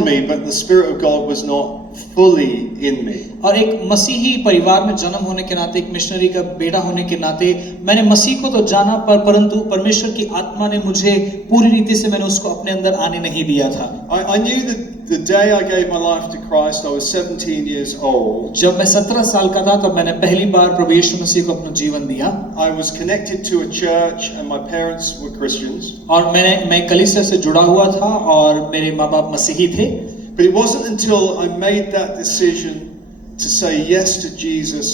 around me, but the Spirit of God was not fully in me. और एक मसीही परिवार में जन्म होने के नाते, एक मिशनरी का बेटा होने के नाते मैंने मसीह को तो जाना, परंतु परमेश्वर की आत्मा ने मुझे पूरी रीति से मैंने उसको अपने अंदर आने नहीं दिया था। I knew that the day I gave my life to Christ, I was 17 years old. जब मैं 17 साल का था तब मैंने पहली बार प्रभु यीशु मसीह को अपना जीवन दिया। I was connected to a church and my parents were Christians. और मैं कलीसिया से जुड़ा हुआ था और मेरे माँ बाप मसीही थे। But it wasn't until I made that decision to say yes to Jesus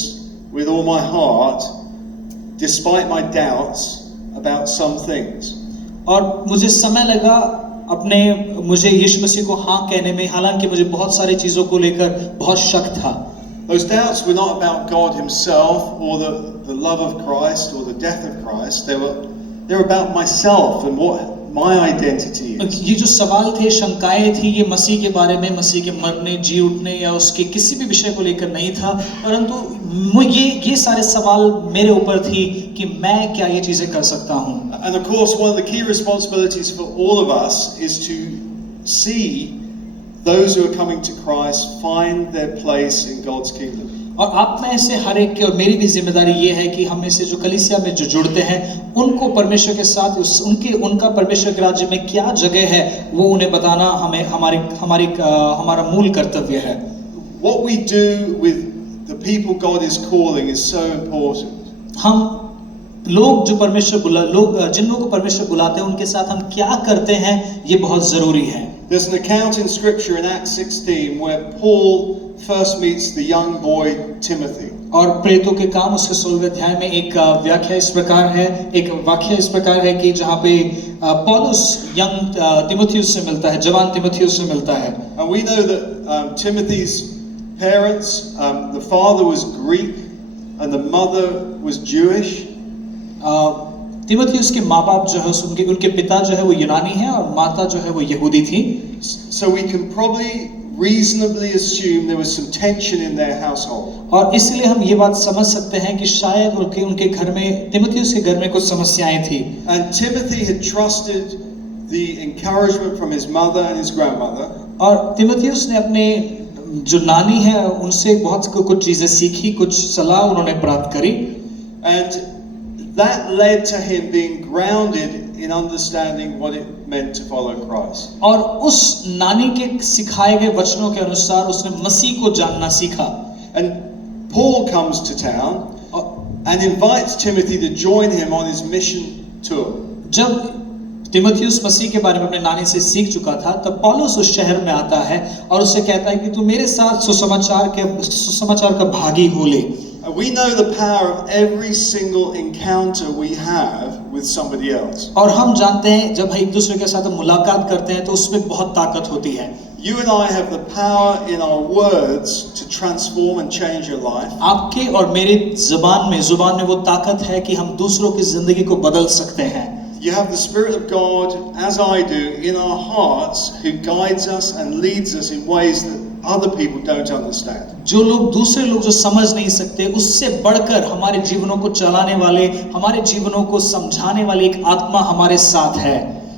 with all my heart, despite my doubts about some things. और मुझे समय लगा मुझे यीशु मसीह को हाँ कहने में, हालांकि मुझे बहुत सारी चीजों को लेकर बहुत शक था। Those doubts were not about God Himself or the love of Christ or the death of Christ. They were about myself and what my identity is. ये जो सवाल थे, शंकाएं थी, ये मसीह के बारे में, मसीह के मरने, जी उठने या उसके किसी भी विषय को लेकर नहीं था, परंतु ये सारे सवाल मेरे ऊपर थी कि मैं क्या ये चीजें कर सकता हूँ। And of course, one of the key responsibilities for all of us is to see those who are coming to Christ find their place in God's kingdom. और आप में से हर एक की और मेरी भी जिम्मेदारी ये है कि हम में से जो कलीसिया में जो जुड़ते हैं उनको परमेश्वर के साथ उनका परमेश्वर के राज्य में क्या जगह है वो उन्हें बताना हमारा मूल कर्तव्य है। What we do with the people God is calling is so important. हम जिन लोगों को परमेश्वर बुलाते हैं उनके साथ हम क्या करते हैं ये बहुत जरूरी है। There's an account in Scripture in Acts 16 where Paul first meets the young boy Timothy. और प्रेरितों के काम उसके 16वें अध्याय में एक वाक्य इस प्रकार है कि जहाँ पे पौलुस यंग तिमोथियुस से मिलता है, जवान तिमोथियुस से मिलता है। And we know that Timothy's parents, the father was Greek and the mother was Jewish. तिमोथियुस के माँ बाप जो है उनके पिता जो है वो यूनानी है और माता जो है वो यहूदी थी। So we can probably reasonably assume there was some tension in their household. और इसलिए हम ये बात समझ सकते हैं कि शायद उनके घर में, तिमोथियुस के घर में कुछ समस्याएं थी। And Timothy had trusted the encouragement from his mother and his grandmother. और तिमोथियुस ने अपने जो नानी है उनसे बहुत कुछ चीजें सीखी, कुछ सलाह उन्होंने प्राप्त करी। And that led to him being grounded in understanding what it meant to follow Christ. और उस नानी के सिखाए गए वचनों के अनुसार उसने मसीह को जानना सीखा। And Paul comes to town and invites Timothy to join him on his mission tour. जब तिमोथियुस मसीह के बारे में अपने नानी से सीख चुका था तब पौलुस उस शहर में आता है और उससे कहता है कि तू मेरे साथ सुसमाचार का भागी हो ले। We know the power of every single encounter we have with somebody else. और हम जानते हैं जब एक दूसरे के साथ मुलाकात करते हैं तो उसमें बहुत ताकत होती है। You and I have the power in our words to transform and change your life. आपके और मेरे जुबान में वो ताकत है कि हम दूसरों की जिंदगी को बदल सकते हैं। You have the Spirit of God, as I do, in our hearts, who guides us and leads us in ways that other people don't understand. दूसरे लोग जो समझ नहीं सकते उससे बढ़कर हमारे जीवनों को चलाने वाले, हमारे जीवनों को समझाने वाली एक आत्मा हमारे साथ है।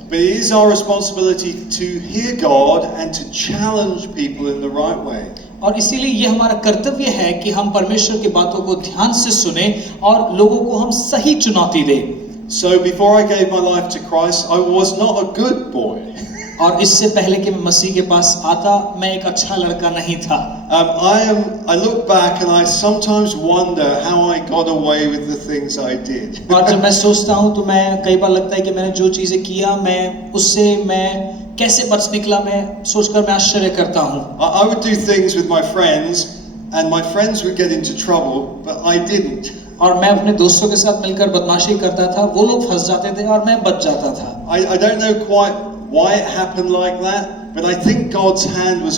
But it is our responsibility to hear God and to challenge people in the right way. और इसीलिए ये हमारा कर्तव्य है कि हम परमेश्वर की बातों को ध्यान से सुने और लोगों को हम सही चुनौती दें। So before I gave my life to Christ, I was not a good boy. और इससे पहले कि मैं मसीह के पास आता मैं एक अच्छा लड़का नहीं था। I look back and I sometimes wonder how I got away with the things I did. और जब मैं सोचता हूँ तो मैं कई बार लगता है कि मैंने जो चीजें किया मैं कैसे बच निकला, मैं सोचकर मैं आश्चर्य करता हूँ। I would do things with my friends and my friends would get into trouble, but I didn't. और मैं अपने दोस्तों के साथ मिलकर बदमाशी करता था, वो लोग फंस जाते थे और मैं बच जाता था। I don't know quite why it happened like that, but I think God's hand was on